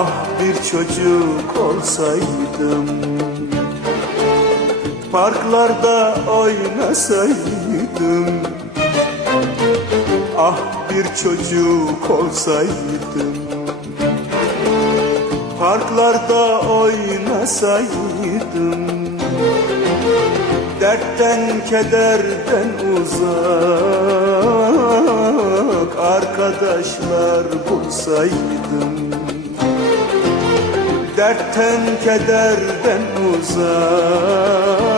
Ah bir çocuk olsaydım, parklarda oynasaydım. Ah bir çocuk olsaydım, parklarda oynasaydım. Dertten kederden uzak arkadaşlar bulsaydım. Dertten kederden uzak